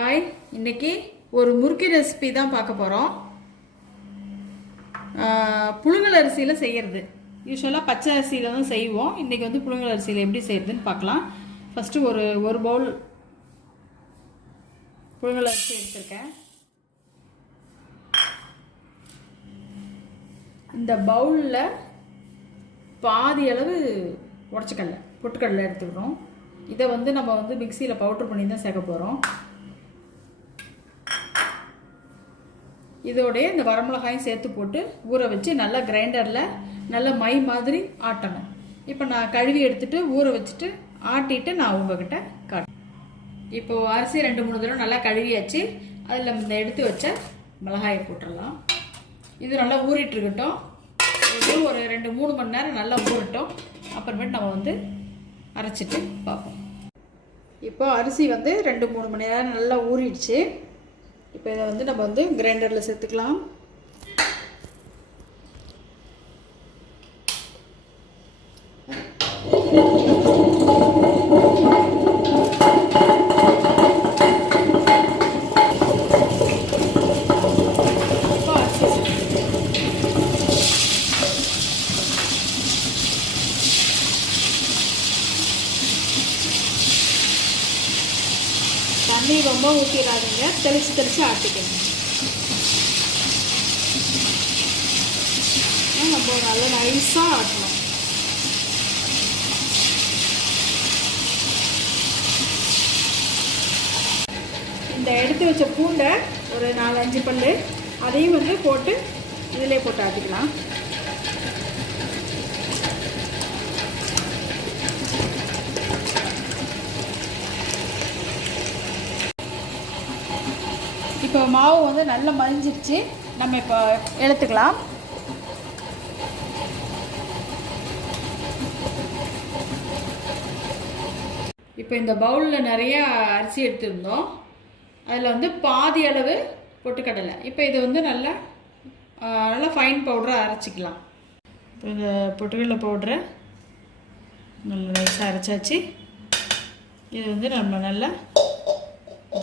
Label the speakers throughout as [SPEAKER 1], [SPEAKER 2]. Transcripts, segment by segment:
[SPEAKER 1] Hi இன்னைக்கு ஒரு முறுக்கு ரெசிபி தான் பார்க்க போகிறோம் புழுங்கல் அரிசியில் செய்கிறது யூஸ்வலாக பச்சை அரிசியில் தான் செய்வோம். இன்றைக்கி வந்து புழுங்கல் அரிசியில் எப்படி செய்யறதுன்னு பார்க்கலாம். ஃபஸ்ட்டு ஒரு ஒரு பவுல் புழுங்கல் அரிசி எடுத்திருக்கேன். இந்த பவுலில் பாதி அளவு உடச்சிக்கடலை பொட்டுக்கடலை எடுத்துக்கிறோம். இதை வந்து நம்ம வந்து மிக்சியில் பவுட்ரு பண்ணி தான் சேர்க்க போகிறோம் இதோடைய இந்த வரமிளகாயும் சேர்த்து போட்டு ஊற வச்சு நல்லா கிரைண்டரில் நல்லா மை மாதிரி ஆட்டணும். இப்போ நான் கழுவி எடுத்துட்டு ஊற வச்சுட்டு ஆட்டிட்டு நான் உங்ககிட்ட காட்டுறேன் இப்போது அரிசி ரெண்டு மூணு தடவை நல்லா கழுவியாச்சு. அதில் இந்த எடுத்து வச்ச மிளகாயை போட்டுடலாம். இது நல்லா ஊறிட்டு இருக்கட்டும். இது ஒரு ரெண்டு மூணு மணி நேரம் நல்லா ஊறட்டும். அப்புறமேட்டு நம்ம வந்து அரைச்சிட்டு பார்ப்போம். இப்போ அரிசி வந்து ரெண்டு மூணு மணி நேரம் நல்லா ஊறிடுச்சு. இப்போ இதை வந்து நம்ம வந்து கிரைண்டரில் சேர்த்துக்கலாம். இப்போ தண்ணி ரொம்ப ஊற்றிடாதீங்க தெளித்து தெளித்து ஆட்டிக்கணும் ஆ, நம்ம நல்லா நைஸாக ஆட்டணும். இந்த எடுத்து வச்ச பூண்டை ஒரு நாலு அஞ்சு அதையும் வந்து போட்டு இதிலே போட்டு ஆட்டிக்கலாம். இப்போ மாவு வந்து நல்லா மலிஞ்சிருச்சு. நம்ம இப்போ எடுத்துக்கலாம். இப்போ இந்த பவுலில் நிறைய அரிசி எடுத்திருந்தோம். அதில் வந்து பாதி அளவு பொட்டுக்கடலை. இப்போ இது வந்து நல்லா நல்லா ஃபைன் பவுடரை அரைச்சிக்கலாம். இப்போ இந்த பொட்டுக்கடலை பவுடரை நல்லா நைஸாக அரைச்சாச்சு. இது வந்து நம்ம நல்லா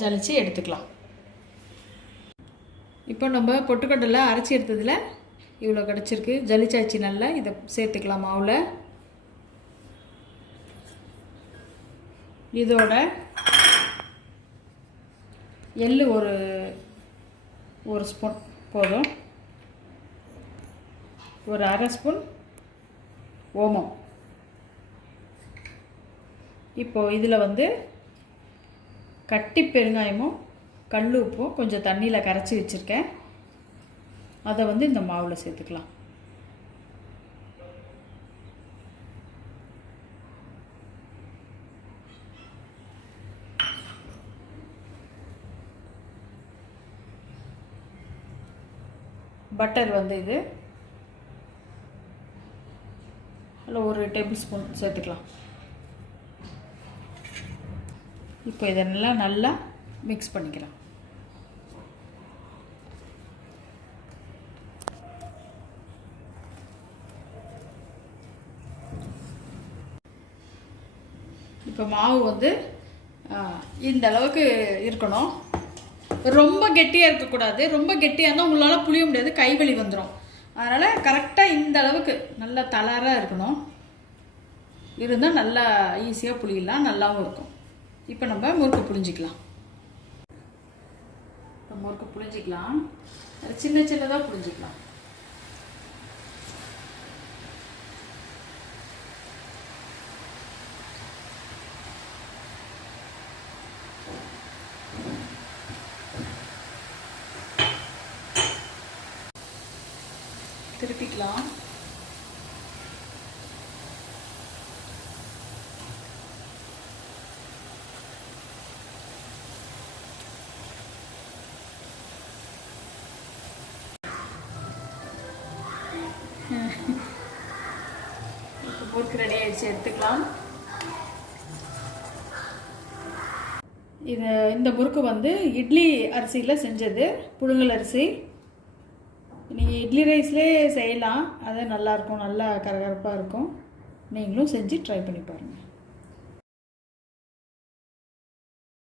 [SPEAKER 1] ஜலிச்சு எடுத்துக்கலாம். இப்போ நம்ம பொட்டுக்கடலை அரைச்சி எடுத்ததில் இவ்வளோ கிடச்சிருக்கு. ஜலிச்சாச்சி நல்லா இதை சேர்த்துக்கலாம் மாவில். இதோட எள்ளு ஒரு ஒரு ஸ்பூன் போதும். ஒரு அரை ஸ்பூன் ஓமம். இப்போது இதில் வந்து கட்டி பெருங்காயமும் கல் உப்பும் கொஞ்சம் தண்ணியில் கரைச்சி வச்சுருக்கேன். அதை வந்து இந்த மாவில் சேர்த்துக்கலாம். பட்டர் வந்து இது. அதில் ஒரு டேபிள் ஸ்பூன் சேர்த்துக்கலாம். இப்போ இதெல்லாம் நல்லா மிக்ஸ் பண்ணிக்கலாம். இப்போ மாவு வந்து இந்தளவுக்கு இந்த அளவுக்கு இருக்கணும். ரொம்ப கெட்டியாக இருக்கக்கூடாது. ரொம்ப கெட்டியாக இருந்தால் உங்களால் புளிய முடியாது. கைவலி வந்துடும் அதனால் கரெக்டாக இந்த அளவுக்கு நல்லா தளராக இருக்கணும். இருந்தால் நல்லா ஈஸியாக புளியலாம். நல்லாவும் இருக்கும். இப்போ நம்ம முறுக்கு புளிஞ்சிக்கலாம் இப்போ முறுக்கு புளிஞ்சிக்கலாம் சின்ன சின்னதாக புளிஞ்சிக்கலாம் திருப்பிக்கலாம். இப்போ ரெடி ஆயிடுச்சு எடுத்துக்கலாம். இது இந்த முறுக்கு வந்து இட்லி அரிசியில் செஞ்சது புழுங்கல் அரிசி. நீங்கள் இட்லி ரைஸ்லேயே செய்யலாம். அது நல்லாயிருக்கும் நல்லா கரகரப்பாக இருக்கும். நீங்களும் செஞ்சு ட்ரை பண்ணி பாருங்கள்